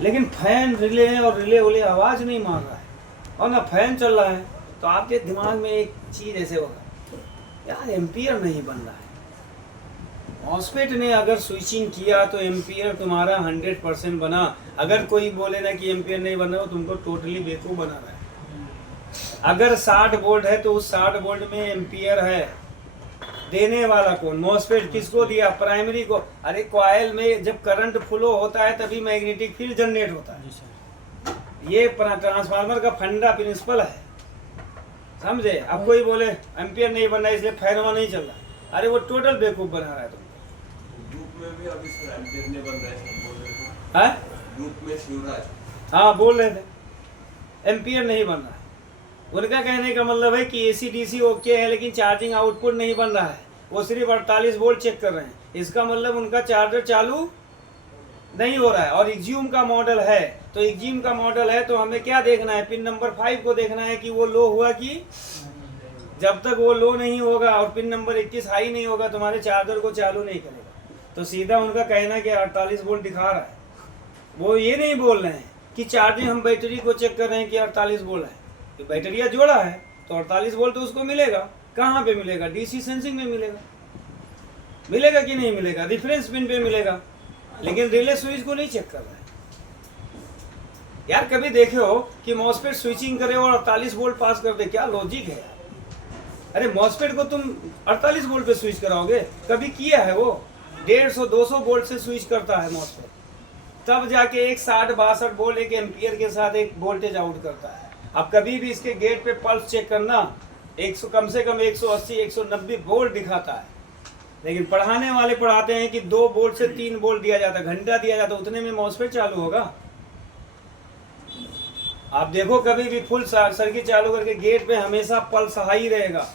लेकिन fan relay है और रिले उले आवाज़ नहीं मार रहा है और ना फैन चल रहा है, तो आपके दिमाग में एक चीज़ ऐसे होगा, यार एम्पियर नहीं बन रहा है। मॉस्फेट ने अगर स्विचिंग किया तो एम्पियर तुम्हारा 100% बना। अगर कोई बोले ना कि एम्पियर नहीं बन रहा, वो तुमको टोटली बेवकूफ़ बना रहा है। अगर 60 वोल्ट है तो उस 60 वोल्ट में एम्पियर है। देने वाला कौन? मॉस्फेट किसको दिया? प्राइमरी को। अरे कॉइल में जब करंट फ्लो होता है तभी मैग्नेटिक फील्ड जनरेट होता है। ये ट्रांसफार्मर का फंडा प्रिंसिपल है, समझे? अब कोई बोले एम्पियर नहीं बन रहा इसलिए फैनवा नहीं चल रहा, अरे वो टोटल बेवकूफ बना रहा है तुमको। ग्रुप में भी अभी सर एम्पियर नहीं बन रहा है, सब बोल रहे थे। हैं? ग्रुप में शिवराज हाँ बोल रहे थे एम्पियर नहीं बन रहा है। उनका कहने का मतलब है कि एसी डीसी ओके है लेकिन चार्जिंग आउटपुट नहीं बन रहा है, वो सिर्फ 48 वोल्ट चेक कर रहे हैं। इसका मतलब उनका चार्जर चालू नहीं हो रहा है। और एक्जियम का मॉडल है, तो एक्जियम का मॉडल है तो हमें क्या देखना है? पिन नंबर 5 को देखना है कि वो लो हुआ कि। जब तक वो लो नहीं होगा और पिन नंबर 21 हाई नहीं होगा तुम्हारे चार्जर को चालू नहीं करेगा। तो सीधा उनका कहना कि 48 वोल्ट दिखा रहा है। वो ये नहीं बोल रहे हैं कि चार्जिंग, हम बैटरी को चेक कर रहे हैं कि 48 वोल्ट है, तो बैटरिया जोड़ा है तो 48 वोल्ट तो उसको मिलेगा। कहाँ पे मिलेगा? डीसी सेंसिंग में मिलेगा। मिलेगा कि नहीं मिलेगा? रेफरेंस पिन पे मिलेगा। लेकिन रिले स्विच को नहीं चेक कर रहा है। यार कभी देखे हो कि मॉस्फेट स्विचिंग करे और 48 वोल्ट पास कर दे? क्या लॉजिक है यार? अरे मॉस्फेट को तुम 48 वोल्ट पे स्विच कराओगे? कभी किया है वो? 150-200 वोल्ट से स्विच करता है मॉस्फेट, तब जाके एक 60-62 वोल्ट एक एम्पियर के साथ एक वोल्टेज आउट करता है। अब कभी भी इसके गेट पे पल्स चेक करना, 100 कम से कम 180-190 वोल्ट दिखाता है। लेकिन पढ़ाने वाले पढ़ाते हैं कि 2 वोल्ट से 3 वोल्ट दिया जाता है, घंटा दिया जाता है, उतने में मॉस्फेट चालू होगा। आप देखो कभी भी फुल सर्किट चालू करके गेट पे हमेशा पल्स हाई रहेगा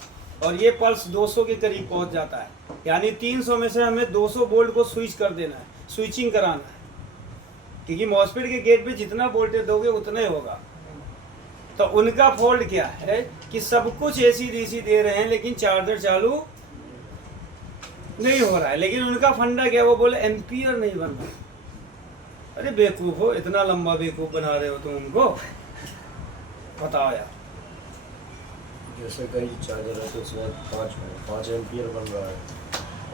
और ये पल्स 200 के करीब पहुंच जाता है। यानी 300 में से हमें 200 वोल्ट को स्विच कर देना है, स्विचिंग कराना है, क्योंकि मॉस्फेट के गेट पे जितना वोल्टेज दोगे उतना ही होगा। तो उनका फॉल्ट क्या है कि सब कुछ एसी डीसी दे रहे हैं लेकिन चार्जर चालू नहीं हो रहा है। लेकिन उनका फंडा क्या? वो बोले एम्पियर नहीं बन रहा। अरे बेवकूफ हो, इतना लंबा बेवकूफ बना रहे हो तुम उनको, बताओ यार। जैसे कई चार्जर है तो उसमें 5 एम्पियर बन रहा है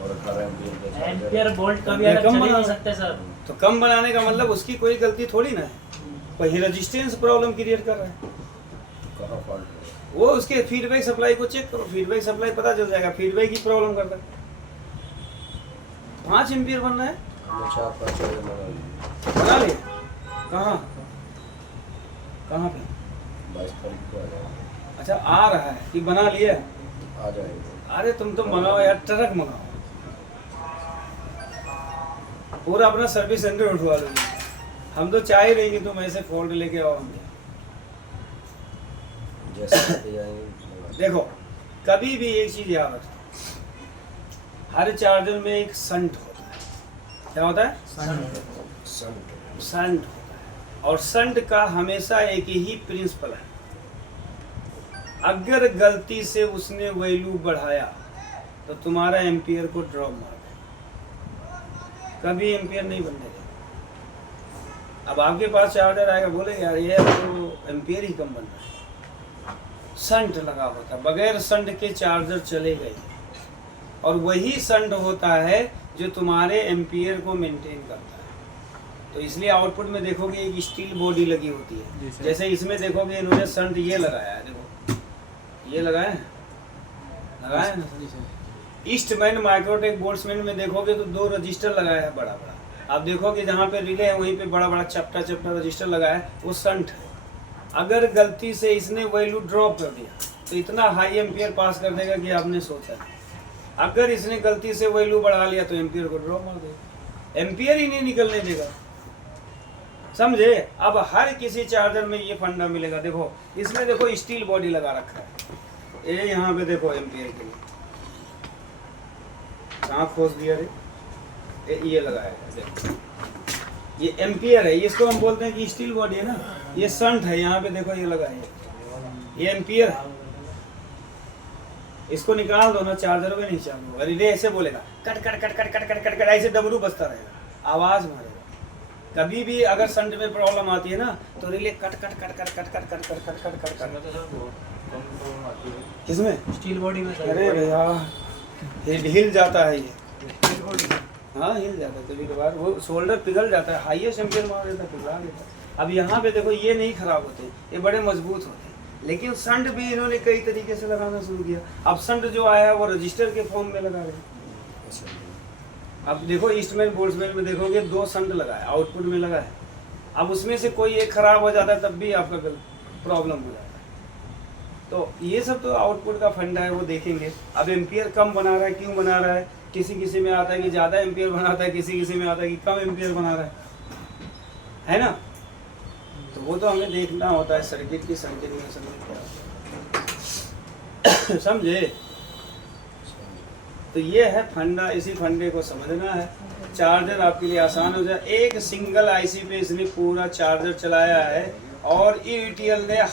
और 18 एम्पियर का चार्जर एम्पियर वोल्ट का भी ये अलग कम चल ही बना- नहीं सकते सर। तो कम बनाने का मतलब उसकी कोई गलती थोड़ी ना है, वही रेजिस्टेंस प्रॉब्लम क्रिएट कर रहा है। कहाँ फॉल्ट है? वो उसके फीडबैक सप्लाई को चेक करो, फीडबैक सप्लाई पता चल जाएगा, फीडबैक की प्रॉब्लम करता है। 5 एम्पियर बनना है, हमने 4-5 चार्जर लगा लिए। बना लिया। कहाँ कहाँ पे? 22 तारीख को आ जाएगा। अच्छा आ रहा है कि बना लिया? आ जाएगा। अरे तुम तो मंगाओ यार, ट्रक मंगाओ, पूरा अपना सर्विस सेंटर उठवा लो। हम तो चाह ही रहे कि तुम ऐसे फॉल्ट लेके आओ हमसे। जैसे लेके जाएंगे। देखो कभी भी एक चीज याद रखो, हर चार्जर में एक संट होता है। क्या होता है? संट होता है। और संट का हमेशा एक ही प्रिंसिपल है, अगर गलती से उसने वैल्यू बढ़ाया तो तुम्हारा एम्पियर को ड्रॉप मार देगा, कभी एम्पियर नहीं बनने देगा। अब आपके पास चार्जर आएगा, बोले यार ये तो एम्पियर ही कम बन रहा है, संट लगा होता, बगैर संट के चार्जर चले गए। और वही संट होता है जो तुम्हारे एम्पियर को मेंटेन करता है। तो इसलिए आउटपुट में देखोगे एक स्टील बॉडी लगी होती है। जैसे इसमें देखोगे इन्होंने संट ये लगाया है, देखो ये लगाया है ना। ईस्टमैन माइक्रोटेक बोल्ट्समैन में देखोगे तो 2 रजिस्टर लगाया है बड़ा बड़ा। आप देखोगे जहाँ पे रिले है वहीं पे बड़ा बड़ा चपटा रजिस्टर लगाया है, वो संट है। अगर गलती से इसने वैल्यू ड्रॉप कर दिया तो इतना हाई एम्पियर पास कर देगा कि आपने सोचा। अगर इसने गलती से वैल्यू बढ़ा लिया तो एम्पियर को ड्रॉप मार देगा, एम्पियर ही नहीं निकलने देगा, समझे? अब हर किसी चार्जर में ये फंडा मिलेगा। देखो इसमें देखो स्टील बॉडी लगा रखा है, ये यहाँ पे देखो एम्पियर के लिए कहाँ खोस दिया रे, ये लगाया है, देखो ये एम्पियर है, इसको हम बोलते हैं कि स्टील बॉडी है ना। ये संट है, यहाँ पे देखो ये लगा है, ये एम्पियर है। इसको निकाल दो ना, चार्जर में नहीं चालू होगा। रिले ऐसे बोलेगा cut cut cut cut cut cut cut cut, ऐसे डमरू बजता रहेगा, आवाज मारेगा, कभी भी अगर संट में प्रॉब्लम आती है ना तो relay cut cut cut cut cut cut cut cut cut cut cut इसमें तो सर बहुत कम प्रॉब्लम आती है किसमें? स्टील बॉडी में सर। अरे भैया हिल जाता है ये, स्टील बॉडी हाँ हिल जाता है कभी कभार, वो शोल्डर पिघल जाता है, हाईएस्ट एम्पियर मार देता है, पिघला देता है। अब यहाँ पे देखो ये नहीं खराब होते, ये बड़े मजबूत होते हैं, लेकिन संट भी इन्होंने कई तरीके से लगाना शुरू किया। अब संट जो आया है वो रजिस्टर के फॉर्म में लगा रहे हैं। अच्छा अब देखो ईस्टमैन बोल्ट्समैन में देखोगे 2 संट लगा है, आउटपुट में लगा है। अब उसमें से कोई एक खराब हो जाता है तब भी आपका प्रॉब्लम हो जाता है। तो ये सब तो आउटपुट का फंडा है, वो देखेंगे। अब एम्पियर कम बना रहा है, क्यों बना रहा है? किसी किसी में आता है कि ज़्यादा एम्पियर बनाता है, किसी किसी में आता है कि कम एम्पियर बना रहा है ना? तो वो तो हमें देखना होता है सर्किट की सर्किटेशन में क्या होता है। समझे? तो ये है फंडा, इसी फंडे को समझना है। चार्जर आपके लिए आसान हो जाए। एक सिंगल आईसी पे इसने पूरा चार्जर चलाया है और ETL ने